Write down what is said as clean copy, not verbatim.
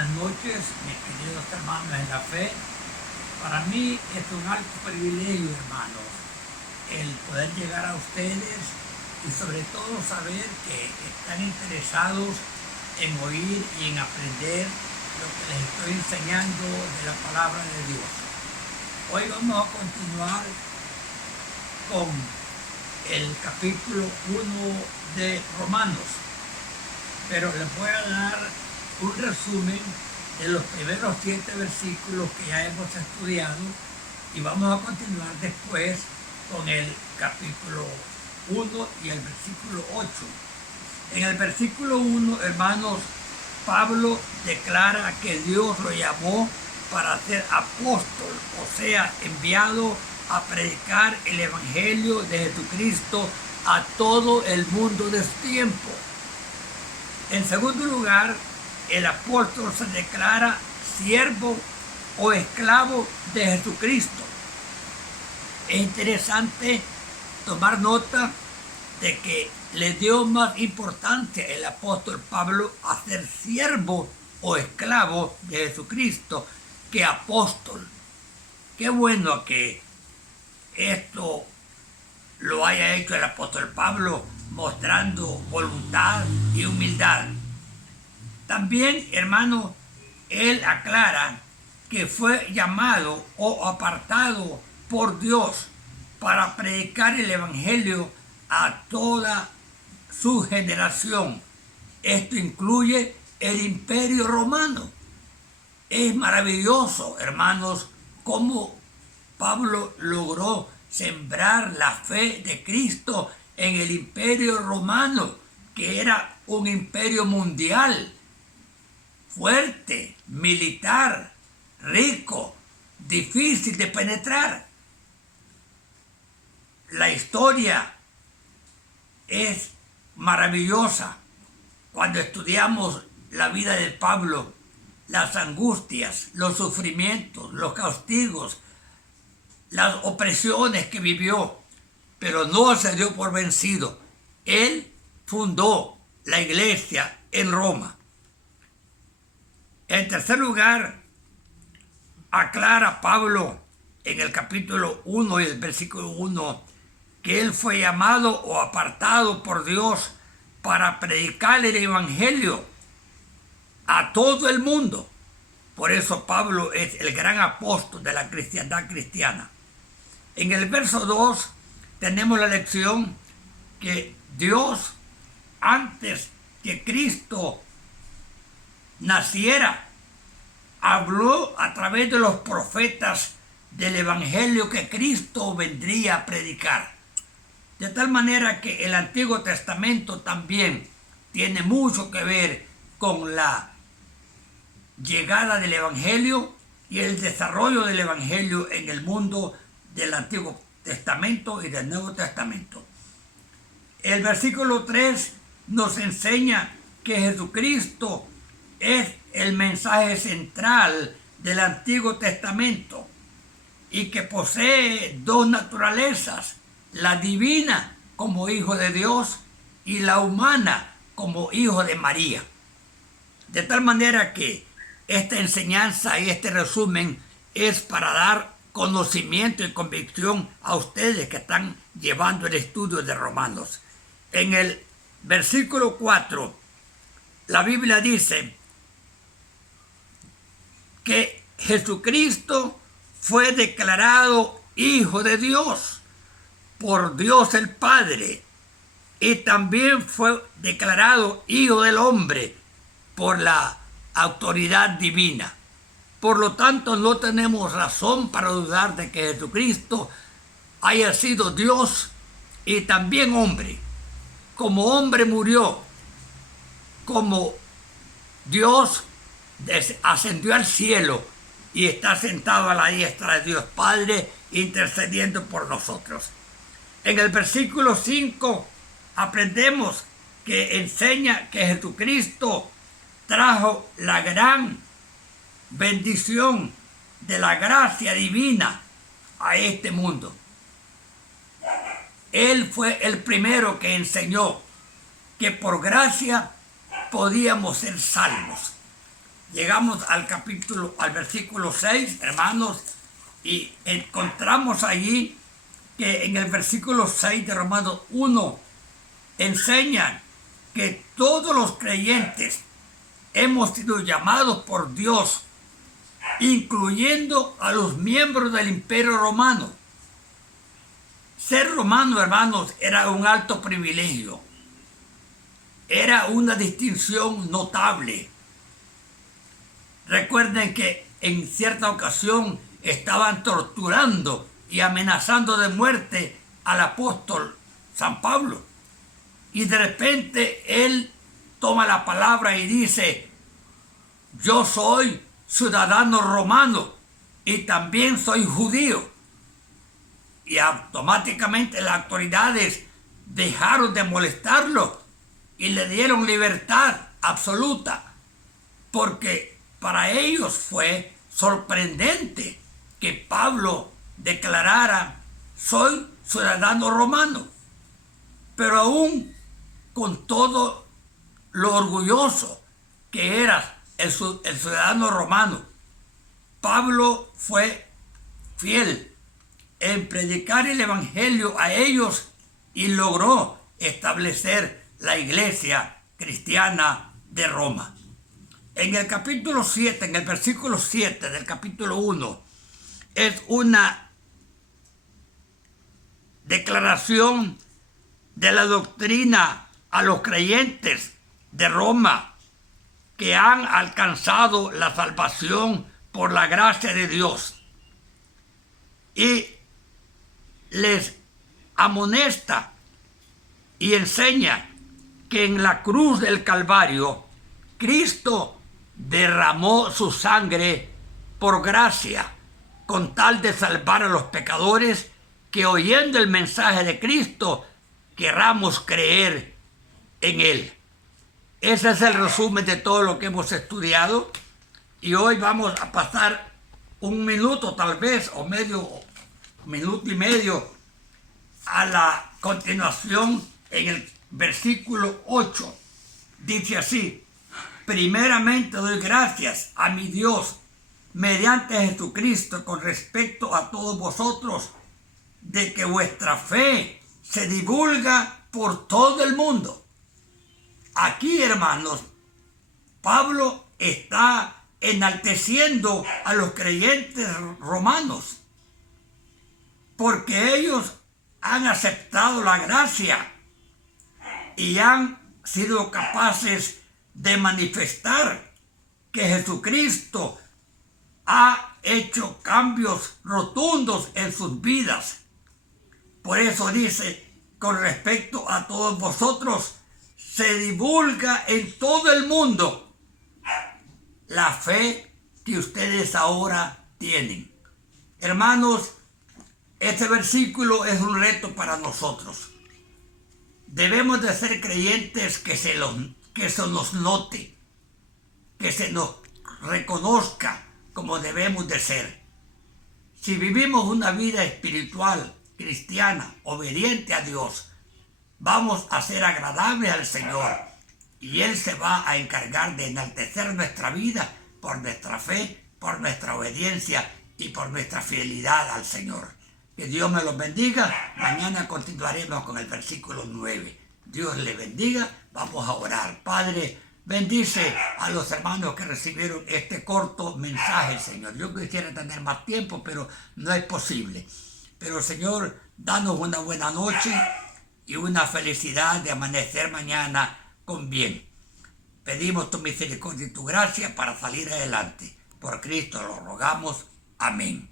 Buenas noches, mis queridos hermanos en la fe. Para mí es un alto privilegio, hermanos, el poder llegar a ustedes y sobre todo saber que están interesados en oír y en aprender lo que les estoy enseñando de la palabra de Dios. Hoy vamos a continuar con el capítulo 1 de Romanos, pero les voy a dar un resumen de los primeros 7 versículos que ya hemos estudiado y vamos a continuar después con el capítulo 1 y el versículo 8. En el versículo 1, hermanos, Pablo declara que Dios lo llamó para ser apóstol, o sea, enviado a predicar el evangelio de Jesucristo a todo el mundo de su tiempo. En segundo lugar, el apóstol se declara siervo o esclavo de Jesucristo. Es interesante tomar nota de que le dio más importancia el apóstol Pablo a ser siervo o esclavo de Jesucristo que apóstol. Qué bueno que esto lo haya hecho el apóstol Pablo, mostrando voluntad y humildad. También, hermano, él aclara que fue llamado o apartado por Dios para predicar el evangelio a toda su generación. Esto incluye el Imperio Romano. Es maravilloso, hermanos, cómo Pablo logró sembrar la fe de Cristo en el Imperio Romano, que era un imperio mundial, fuerte, militar, rico, difícil de penetrar. La historia es maravillosa. Cuando estudiamos la vida de Pablo, las angustias, los sufrimientos, los castigos, las opresiones que vivió, pero no se dio por vencido. Él fundó la iglesia en Roma. En tercer lugar, aclara Pablo en el capítulo 1 y el versículo 1 que él fue llamado o apartado por Dios para predicar el evangelio a todo el mundo. Por eso Pablo es el gran apóstol de la cristiandad cristiana. En el verso 2 tenemos la lección que Dios, antes que Cristo naciera, habló a través de los profetas del evangelio que Cristo vendría a predicar. De tal manera que el Antiguo Testamento también tiene mucho que ver con la llegada del evangelio y el desarrollo del evangelio en el mundo del Antiguo Testamento y del Nuevo Testamento. El versículo 3 nos enseña que Jesucristo es el mensaje central del Antiguo Testamento y que posee dos naturalezas, la divina como hijo de Dios y la humana como hijo de María. De tal manera que esta enseñanza y este resumen es para dar conocimiento y convicción a ustedes que están llevando el estudio de Romanos. En el versículo 4, la Biblia dice que Jesucristo fue declarado Hijo de Dios por Dios el Padre y también fue declarado Hijo del Hombre por la autoridad divina. Por lo tanto, no tenemos razón para dudar de que Jesucristo haya sido Dios y también hombre. Como hombre murió, como Dios ascendió al cielo y está sentado a la diestra de Dios Padre intercediendo por nosotros. En el versículo 5 aprendemos que enseña que Jesucristo trajo la gran bendición de la gracia divina a este mundo. Él fue el primero que enseñó que por gracia podíamos ser salvos. llegamos al versículo 6, hermanos, y encontramos allí que en el versículo 6 de Romanos 1 enseñan que todos los creyentes hemos sido llamados por Dios, incluyendo a los miembros del Imperio Romano. Ser romano, hermanos, era un alto privilegio. Era una distinción notable. Recuerden que en cierta ocasión estaban torturando y amenazando de muerte al apóstol San Pablo. Y de repente él toma la palabra y dice: yo soy ciudadano romano y también soy judío. Y automáticamente las autoridades dejaron de molestarlo y le dieron libertad absoluta, porque para ellos fue sorprendente que Pablo declarara: soy ciudadano romano. Pero aún con todo lo orgulloso que era el ciudadano romano, Pablo fue fiel en predicar el evangelio a ellos y logró establecer la iglesia cristiana de Roma. En el capítulo 7, en el versículo 7 del capítulo 1, es una declaración de la doctrina a los creyentes de Roma que han alcanzado la salvación por la gracia de Dios. Y les amonesta y enseña que en la cruz del Calvario Cristo derramó su sangre por gracia, con tal de salvar a los pecadores que, oyendo el mensaje de Cristo, querramos creer en Él. Ese es el resumen de todo lo que hemos estudiado, y hoy vamos a pasar un minuto tal vez, o minuto y medio, a la continuación en el versículo 8. Dice así: primeramente doy gracias a mi Dios mediante Jesucristo con respecto a todos vosotros, de que vuestra fe se divulga por todo el mundo. Aquí, hermanos, Pablo está enalteciendo a los creyentes romanos, porque ellos han aceptado la gracia y han sido capaces de manifestar que Jesucristo ha hecho cambios rotundos en sus vidas. Por eso dice: con respecto a todos vosotros, se divulga en todo el mundo la fe que ustedes ahora tienen. Hermanos, este versículo es un reto para nosotros. Debemos de ser creyentes que se nos note, que se nos reconozca como debemos de ser. Si vivimos una vida espiritual, cristiana, obediente a Dios, vamos a ser agradables al Señor, y Él se va a encargar de enaltecer nuestra vida por nuestra fe, por nuestra obediencia y por nuestra fidelidad al Señor. Que Dios me los bendiga. Mañana continuaremos con el versículo 9. Dios le bendiga. Vamos a orar. Padre, bendice a los hermanos que recibieron este corto mensaje, Señor. Yo quisiera tener más tiempo, pero no es posible. Pero, Señor, danos una buena noche y una felicidad de amanecer mañana con bien. Pedimos tu misericordia y tu gracia para salir adelante. Por Cristo lo rogamos. Amén.